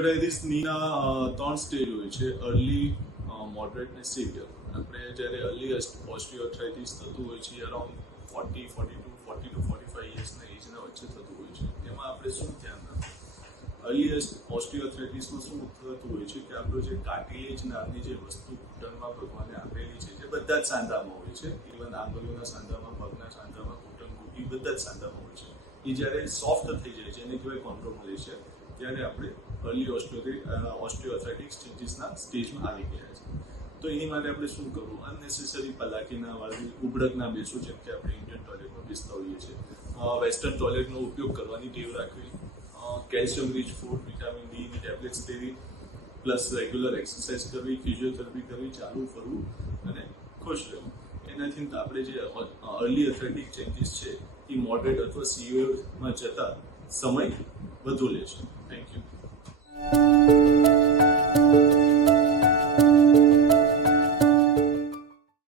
ઓસ્ટિયોઆર્થ્રાઇટિસના 3 stage હોય છે: early, moderate ને સિવિયર. આપણે જ્યારે અર્લી ઓસ્ટિયોઆર્થ્રાઇટિસ થતું હોય છે અરાઉન્ડ 40 to 45 યર્સના એજના વચ્ચે થતું હોય છે. એમાં આપણે શું ધ્યાન રાખવું? અર્લી ઓસ્ટિયોઆર્થ્રાઇટિસમાં શું થતું હોય છે કે આપણો જે કાર્ટિલેજ નામની જે વસ્તુ ઘૂંટણમાં ભગવાને આપેલી છે, જે બધા જ સાંધામાં હોય છે, ઇવન આંગળીઓના સાંધામાં, પગના સાંધામાં, ઘૂંટણ ઘૂંટી બધા જ સાંધામાં હોય છે. એ જ્યારે સોફ્ટ થઈ જાય છે, એને કહેવાય કોન્ડ્રોમલેશિયા, ત્યારે આપણે અર્લી ઓસ્ટિયોઆર્થ્રાઇટિસ ચેન્જીસના સ્ટેજમાં આવી ગયા છે. તો એની માટે આપણે શું કરવું? અનનેસેસરી પલાકીના વાળવી, ઉબળક ના બેસવું, જેમ કે આપણે ઇન્ડિયન ટોયલેટમાં બેસતા હોઈએ છીએ. વેસ્ટર્ન ટોયલેટનો ઉપયોગ કરવાની ટેવ રાખવી. કેલ્શિયમ રીચ ફૂડ, વિટામિન ડીની ટેબ્લેટ્સ લેવી, પ્લસ રેગ્યુલર એક્સરસાઇઝ કરવી, ફિઝિયોથેરાપી કરવી, ચાલવું ફરવું અને ખુશ રહેવું. એનાથી આપણે જે અર્લી આર્થ્રાઇટિક ચેન્જીસ છે એ મોડરેટ અથવા સિવિયરમાં જતા સમય વધુ લે છે. Thank you.